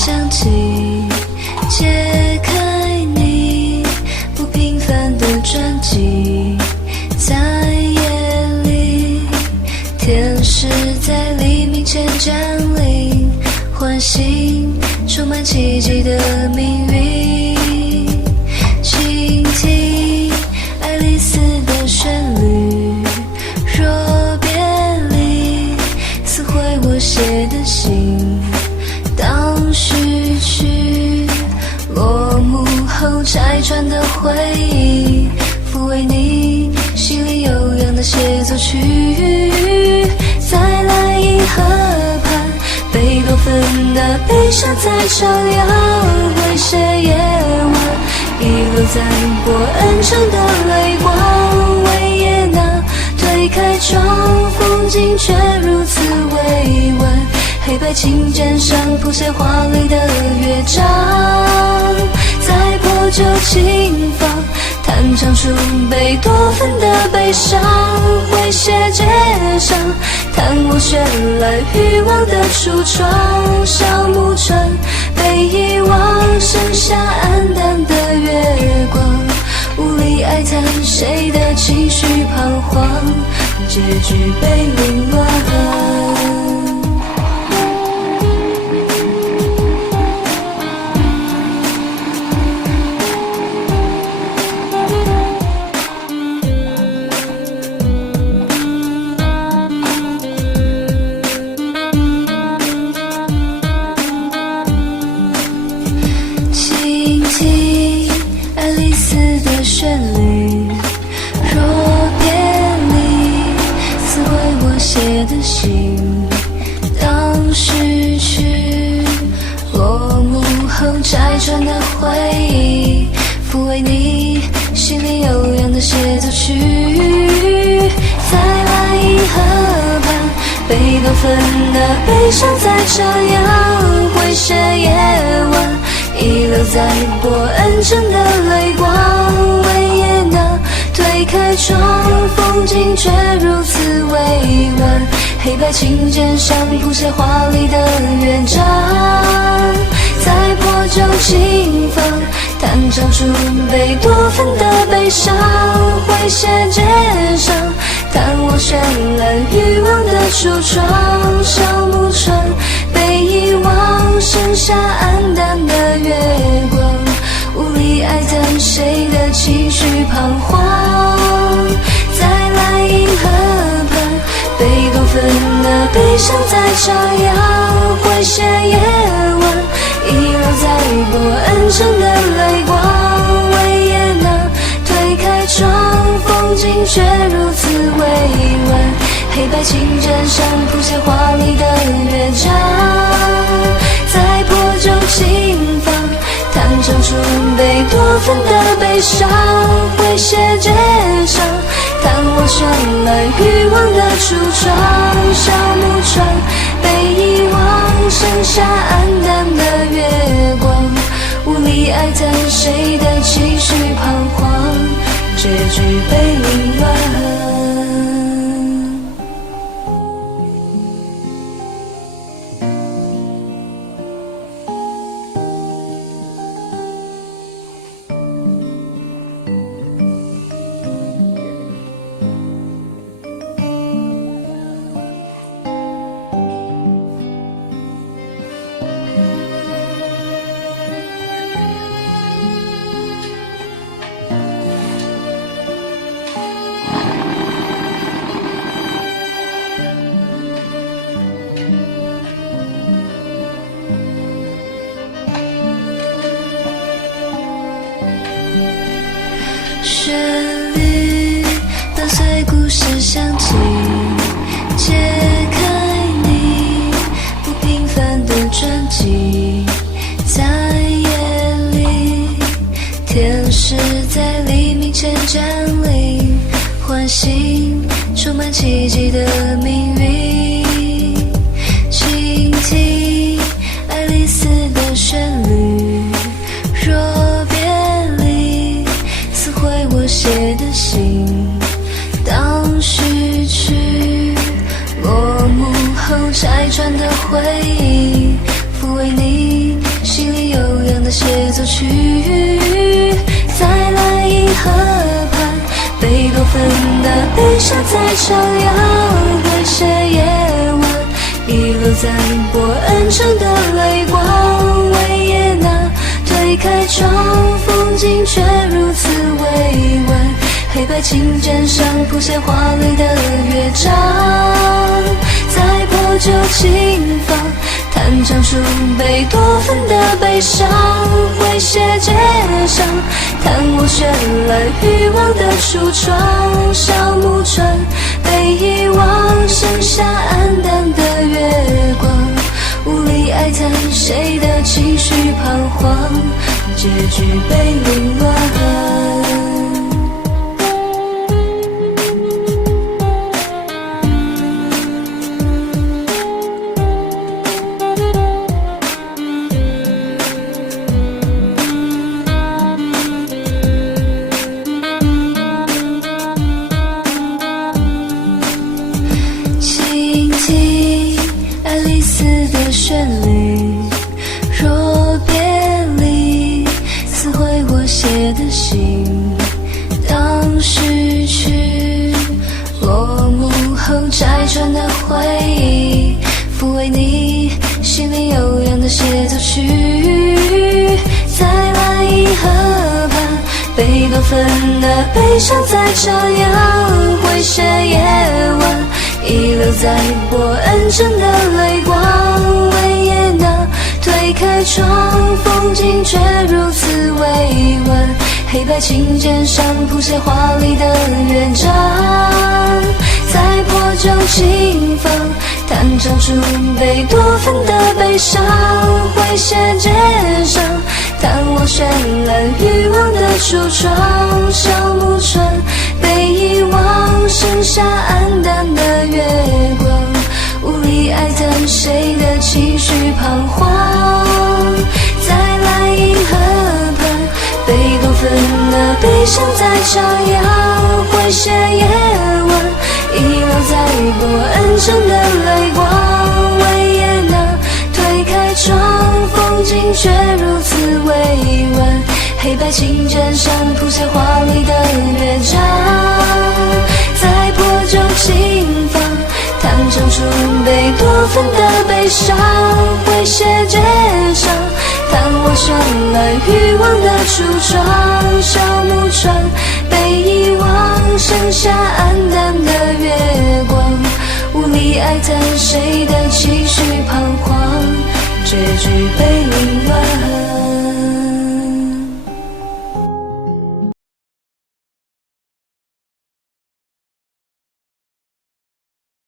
响起，解开你不平凡的传记。在夜里，天使在黎明前降临，唤醒充满奇迹的命运。倾听爱丽丝的旋律，若别离，撕毁我写的信。当序曲落幕后，拆穿的回忆，抚慰你心里悠扬的协奏曲。再来一河畔，贝多芬的悲伤在唱扬，会写夜晚遗留在伯恩城的泪光。维也纳推开窗，风景却如此委婉，黑白琴键上谱写华丽的乐章。在破旧琴房弹唱出贝多芬的悲伤，诙谐街上弹我绚烂欲望的橱窗。小木船被遗忘，剩下黯淡的月光，无力哀叹谁的情绪彷徨，结局被凌乱。旋律，若别离，撕毁我写的信。当序曲落幕后，拆穿的回忆，抚慰你心里悠扬的协奏曲。再来一河畔，贝多芬的悲伤在唱扬，会写夜晚遗留在伯恩城的泪光。维也纳推开窗，风景却如此委婉，黑白琴键上谱写华丽的乐章。在破旧琴房弹唱出贝多芬的悲伤，诙谐街上弹我绚烂欲望的橱窗。小木船被遗忘，剩下黯淡的月光，无力哀叹谁的情绪彷徨。再来银河畔，贝多芬的悲伤在唱扬，诙谐夜晚遗留在伯恩城的泪光。维也纳推开窗，风景却如此委婉，黑白琴键上谱写华丽的乐章。在破旧琴房弹唱出贝多芬的悲伤，诙谐街上弹我绚烂欲望的橱窗。小木船被遗忘，剩下黯淡的月光，无力哀叹谁的情绪彷徨，结局被凌乱。旋律伴随故事响起，解开你不平凡的传记。在夜里，天使在黎明前降临，唤醒充满奇迹的命运。倾听爱丽丝的旋律，若别离，撕毁我写的信。当序曲落幕后，拆穿的回忆，抚慰你心里悠扬的协奏曲。在蓝银河畔，贝多芬的悲伤在唱扬，会写夜晚遗留在波恩城的泪光。维也纳推开窗，风景却如此委婉，黑白琴键上谱写华丽的乐章。在破旧琴房弹唱出贝多芬的悲伤，会写街上弹我绚烂欲望的橱窗。小木船被遗忘，剩下黯淡的月光，无力哀叹谁的情绪彷徨，结局被凌乱。爱丽丝的旋律，若别离，撕毁我写的信。当逝去落幕后拆穿的回忆，抚慰你心里悠扬的协奏曲。在蓝银河畔，贝多芬的悲伤在唱扬，会写夜晚遗留在波恩城的泪光。维也纳推开窗，风景却如此委婉，黑白琴键上谱写华丽的乐章。在破旧琴房弹唱出贝多芬的悲伤，会写街上弹我绚烂欲望的橱窗。小木船被遗忘，剩下黯淡的月光，无力哀叹谁的情绪彷徨。在蓝银河畔，贝多芬的悲伤在唱扬，会写夜晚遗留在波恩城的泪光。维也纳推开窗，风景却如此委婉，黑白琴键上谱写华丽的乐章。在破旧琴房弹唱出贝多芬的悲伤，会写街上弹我绚烂欲望的橱窗。小木船被遗忘，剩下黯淡的月光，无力哀叹谁的情绪彷徨，结局被凌乱。